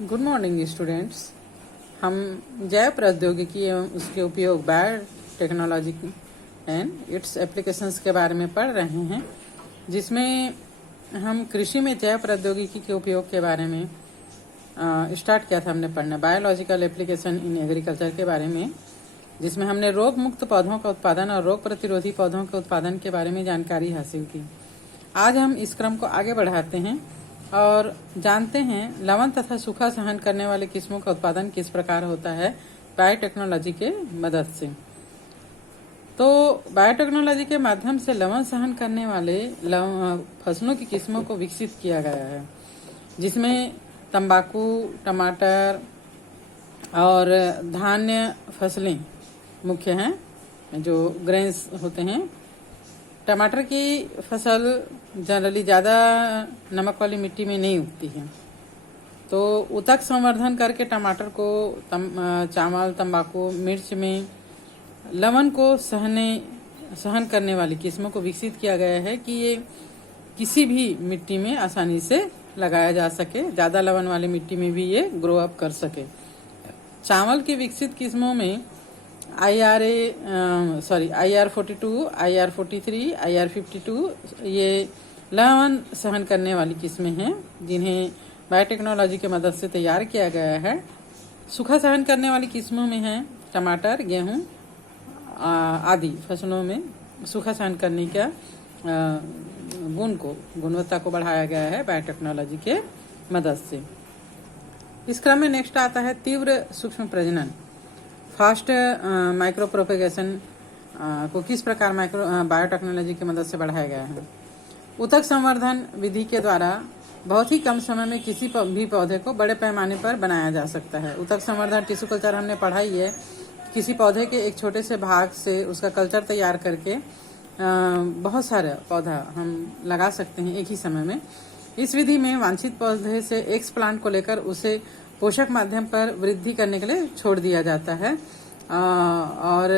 Good morning students. हम जैव प्रौद्योगिकी एवं उसके उपयोग bio technology and it's applications के बारे में पढ़ रहे हैं, जिसमें हम कृषि में जैव प्रौद्योगिकी के उपयोग के बारे में स्टार्ट किया था हमने पढ़ना बायोलॉजिकल एप्लीकेशन इन एग्रीकल्चर के बारे में, जिसमें हमने रोग मुक्त पौधों का उत्पादन और रोग प्रतिरोधी पौधों के उत्पादन के बारे में जानकारी हासिल की। आज हम इस क्रम को आगे बढ़ाते हैं और जानते हैं लवण तथा सूखा सहन करने वाले किस्मों का उत्पादन किस प्रकार होता है बायोटेक्नोलॉजी के मदद से। तो बायोटेक्नोलॉजी के माध्यम से लवण सहन करने वाले फसलों की किस्मों को विकसित किया गया है, जिसमें तंबाकू, टमाटर और धान्य फसलें मुख्य हैं, जो ग्रेन्स होते हैं। टमाटर की फसल जनरली ज़्यादा नमक वाली मिट्टी में नहीं उगती है, तो उतक संवर्धन करके टमाटर को चावल, तंबाकू, मिर्च में लवण को सहन करने वाली किस्मों को विकसित किया गया है कि ये किसी भी मिट्टी में आसानी से लगाया जा सके, ज़्यादा लवण वाली मिट्टी में भी ये ग्रो अप कर सके। चावल की विकसित किस्मों में IR42, IR43, IR52 ये लवण सहन करने वाली किस्में हैं, जिन्हें बायोटेक्नोलॉजी की मदद से तैयार किया गया है। सूखा सहन करने वाली किस्मों में हैं टमाटर, गेहूं आदि फसलों में सूखा सहन करने का गुणवत्ता को बढ़ाया गया है बायोटेक्नोलॉजी के मदद से। इस क्रम में नेक्स्ट आता है तीव्र सूक्ष्म प्रजनन, फास्ट माइक्रो प्रोपेगेशन को किस प्रकार बायोटेक्नोलॉजी की मदद से बढ़ाया गया है। उतक संवर्धन विधि के द्वारा बहुत ही कम समय में किसी भी पौधे को बड़े पैमाने पर बनाया जा सकता है। उतक संवर्धन टिश्यू कल्चर हमने पढ़ा ही है। किसी पौधे के एक छोटे से भाग से उसका कल्चर तैयार करके बहुत सारे पौधा हम लगा सकते हैं एक ही समय में। इस विधि में वांछित पौधे से एक्स प्लांट को लेकर उसे पोषक माध्यम पर वृद्धि करने के लिए छोड़ दिया जाता है और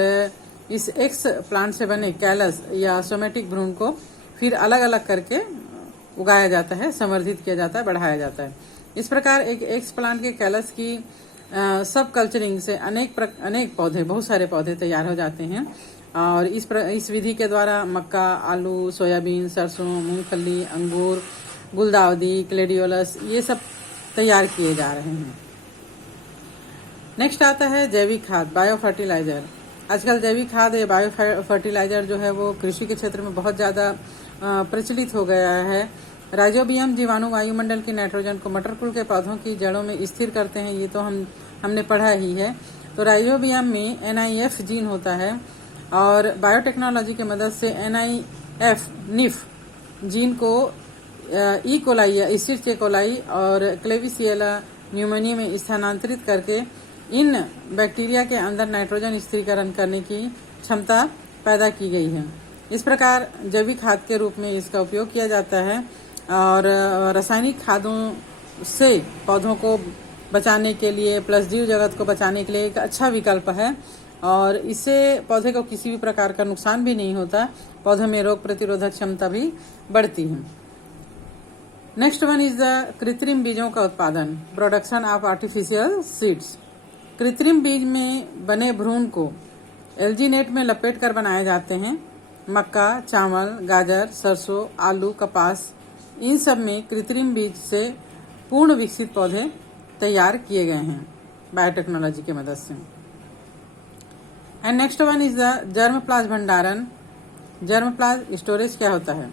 इस एक्स प्लांट से बने कैलस या सोमेटिक भ्रूण को फिर अलग अलग करके उगाया जाता है, संवर्धित किया जाता है, बढ़ाया जाता है। इस प्रकार एक एक्स प्लांट के कैलस की सब कल्चरिंग से अनेक पौधे, बहुत सारे पौधे तैयार हो जाते हैं और इस विधि के द्वारा मक्का, आलू, सोयाबीन, सरसों, मूंगफली, अंगूर, गुलदाउदी, क्लेडियोलस ये सब तैयार किए जा रहे हैं। नेक्स्ट आता है जैविक खाद, बायो फर्टिलाइजर। आजकल जैविक खाद या बायो फर्टिलाइजर जो है वो कृषि के क्षेत्र में बहुत ज़्यादा प्रचलित हो गया है। राइजोबियम जीवाणु वायुमंडल की नाइट्रोजन को मटर कुल के पौधों की जड़ों में स्थिर करते हैं, ये तो हमने पढ़ा ही है। तो राइजोबियम में NIF जीन होता है और बायोटेक्नोलॉजी की मदद से NIF जीन को ई कोलाई या इस्टिच कोलाई और क्लेविसिएला न्यूमोनी में स्थानांतरित करके इन बैक्टीरिया के अंदर नाइट्रोजन स्थिरीकरण करने की क्षमता पैदा की गई है। इस प्रकार जैविक खाद के रूप में इसका उपयोग किया जाता है और रासायनिक खादों से पौधों को बचाने के लिए प्लस जीव जगत को बचाने के लिए एक अच्छा विकल्प है और इससे पौधे को किसी भी प्रकार का नुकसान भी नहीं होता, पौधे में रोग प्रतिरोधक क्षमता भी बढ़ती है। नेक्स्ट वन इज द कृत्रिम बीजों का उत्पादन, प्रोडक्शन ऑफ आर्टिफिशियल सीड्स। कृत्रिम बीज में बने भ्रूण को एल्जीनेट में लपेट कर बनाए जाते हैं। मक्का, चावल, गाजर, सरसों, आलू, कपास इन सब में कृत्रिम बीज से पूर्ण विकसित पौधे तैयार किए गए हैं बायोटेक्नोलॉजी की मदद से। And next one is the germplasm भंडारण। जर्मप्लाज स्टोरेज क्या होता है?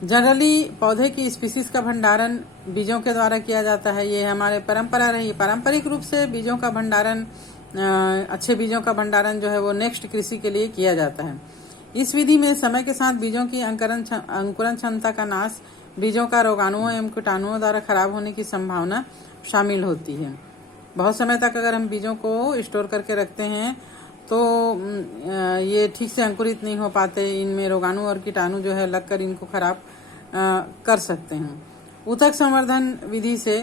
जनरली पौधे की स्पीसीज का भंडारण बीजों के द्वारा किया जाता है। ये हमारे परंपरा रही। पारंपरिक रूप से बीजों का भंडारण, अच्छे बीजों का भंडारण जो है वो नेक्स्ट कृषि के लिए किया जाता है। इस विधि में समय के साथ बीजों की अंकुरण क्षमता का नाश, बीजों का रोगाणुओं एवं कीटाणुओं द्वारा खराब होने की संभावना शामिल होती है। बहुत समय तक अगर हम बीजों को स्टोर करके रखते हैं तो ये ठीक से अंकुरित नहीं हो पाते, इनमें रोगाणु और कीटाणु जो है लगकर इनको खराब कर सकते हैं। उतक संवर्धन विधि से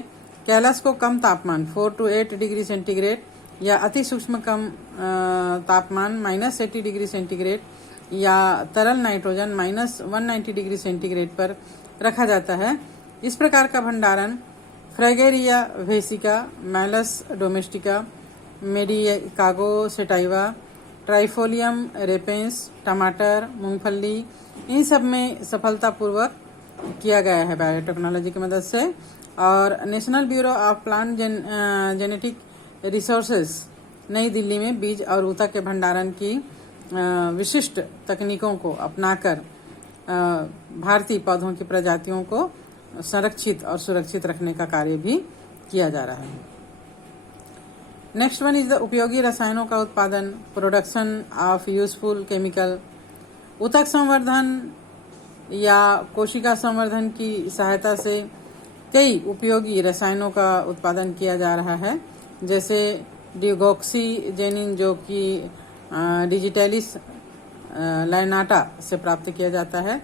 कैलस को कम तापमान 4 to 8 डिग्री सेंटीग्रेड या अति सूक्ष्म कम तापमान -80 डिग्री सेंटीग्रेड या तरल नाइट्रोजन -190 डिग्री सेंटीग्रेड पर रखा जाता है। इस प्रकार का भंडारण Fragaria वेसिका, malleus domestica, मेडिकागो sativa, trifolium रेपेंस, टमाटर, मूंगफली, इन सब में सफलतापूर्वक किया गया है बायोटेक्नोलॉजी की मदद से। और national bureau of plant genetic resources नई दिल्ली में बीज और ऊतक के भंडारण की विशिष्ट तकनीकों को अपनाकर भारतीय पौधों की प्रजातियों को संरक्षित और सुरक्षित रखने का कार्य भी किया जा रहा है। नेक्स्ट वन इज द उपयोगी रसायनों का उत्पादन, प्रोडक्शन ऑफ यूजफुल केमिकल। ऊतक संवर्धन या कोशिका संवर्धन की सहायता से कई उपयोगी रसायनों का उत्पादन किया जा रहा है, जैसे डिगोक्सीजेनिन जो कि डिजिटलिस लैनाटा से प्राप्त किया जाता है।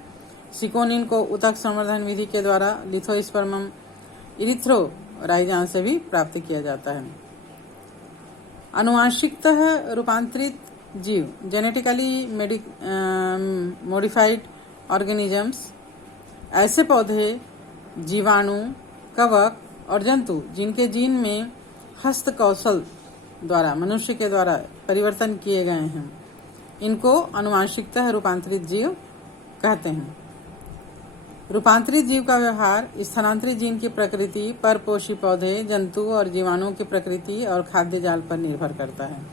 सिकोनिन को ऊतक संवर्धन विधि के द्वारा लिथोस्पर्मम इरिथ्रोराइजान से भी प्राप्त किया जाता है। आनुवांशिकतः रूपांतरित जीव, जेनेटिकली मॉडिफाइड ऑर्गेनिजम्स, ऐसे पौधे, जीवाणु, कवक और जंतु जिनके जीन में हस्तकौशल द्वारा मनुष्य के द्वारा परिवर्तन किए गए हैं, इनको आनुवांशिकतः रूपांतरित जीव कहते हैं। रूपांतरित जीव का व्यवहार स्थानांतरित जीन की प्रकृति, परपोषी पौधे, जंतु और जीवाणुओं की प्रकृति और खाद्य जाल पर निर्भर करता है।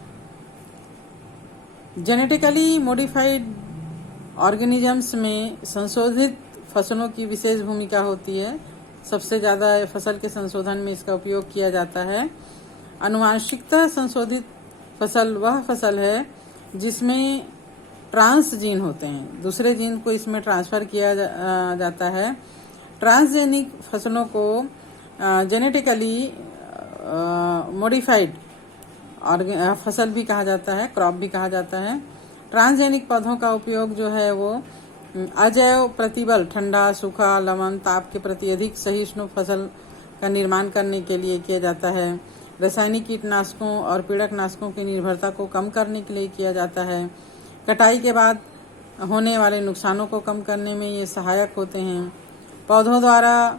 जेनेटिकली मॉडिफाइड ऑर्गेनिजम्स में संशोधित फसलों की विशेष भूमिका होती है। सबसे ज्यादा फसल के संशोधन में इसका उपयोग किया जाता है। आनुवांशिकतः संशोधित फसल वह फसल है जिसमें ट्रांस जीन होते हैं, दूसरे जीन को इसमें ट्रांसफर किया जाता है। ट्रांसजेनिक फसलों को जेनेटिकली मॉडिफाइड फसल भी कहा जाता है, क्रॉप भी कहा जाता है। ट्रांसजेनिक पौधों का उपयोग जो है वो अजैव प्रतिबल, ठंडा, सूखा, लवण, ताप के प्रति अधिक सहिष्णु फसल का निर्माण करने के लिए किया जाता है। रासायनिक कीटनाशकों और पीड़कनाशकों की निर्भरता को कम करने के लिए किया जाता है। कटाई के बाद होने वाले नुकसानों को कम करने में ये सहायक होते हैं। पौधों द्वारा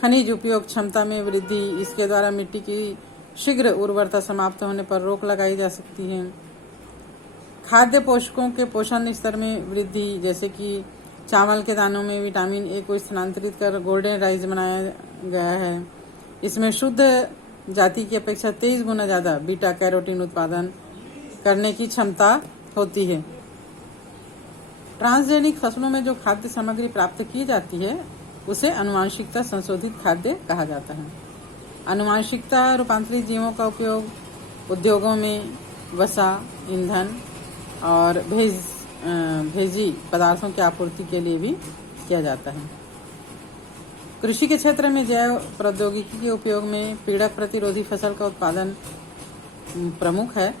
खनिज उपयोग क्षमता में वृद्धि, इसके द्वारा मिट्टी की शीघ्र उर्वरता समाप्त होने पर रोक लगाई जा सकती है। खाद्य पोषकों के पोषण स्तर में वृद्धि, जैसे कि चावल के दानों में विटामिन ए को स्थानांतरित कर गोल्डन राइस बनाया गया है। इसमें शुद्ध जाति की अपेक्षा 23 गुना ज्यादा बीटा कैरोटीन उत्पादन करने की क्षमता होती है। ट्रांसजेनिक फसलों में जो खाद्य सामग्री प्राप्त की जाती है उसे आनुवांशिकता संशोधित खाद्य कहा जाता है। आनुवांशिकता रूपांतरित जीवों का उपयोग उद्योगों में वसा, ईंधन और भेजी पदार्थों की आपूर्ति के लिए भी किया जाता है। कृषि के क्षेत्र में जैव प्रौद्योगिकी के उपयोग में पीड़क प्रतिरोधी फसल का उत्पादन प्रमुख है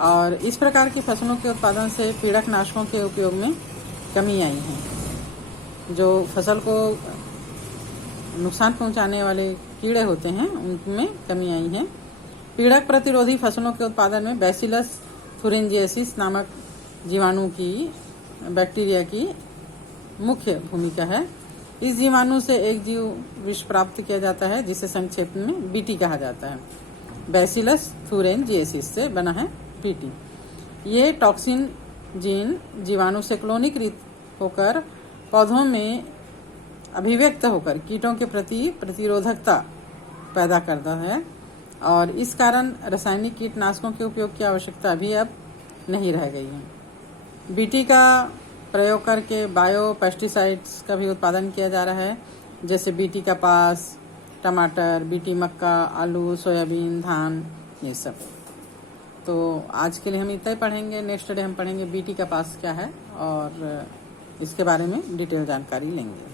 और इस प्रकार की फसलों के उत्पादन से पीड़क नाशकों के उपयोग में कमी आई है। जो फसल को नुकसान पहुंचाने वाले कीड़े होते हैं उनमें कमी आई है। पीड़क प्रतिरोधी फसलों के उत्पादन में बैसिलस थुरिंजिएसिस नामक जीवाणु की, बैक्टीरिया की मुख्य भूमिका है। इस जीवाणु से एक जीव विष प्राप्त किया जाता है जिसे संक्षेप में बीटी कहा जाता है। बैसिलस थुरिंजिएसिस से बना है बीटी। ये टॉक्सिन जीन जीवाणु से क्लोनीकृत होकर पौधों में अभिव्यक्त होकर कीटों के प्रति प्रतिरोधकता पैदा करता है और इस कारण रासायनिक कीटनाशकों के उपयोग की आवश्यकता भी अब नहीं रह गई है। बीटी का प्रयोग करके बायो पेस्टिसाइड्स का भी उत्पादन किया जा रहा है, जैसे बीटी कपास, टमाटर, बीटी मक्का, आलू, सोयाबीन, धान, ये सब। तो आज के लिए हम इतना ही पढ़ेंगे। नेक्स्ट डे हम पढ़ेंगे बीटी कपास क्या है और इसके बारे में डिटेल जानकारी लेंगे।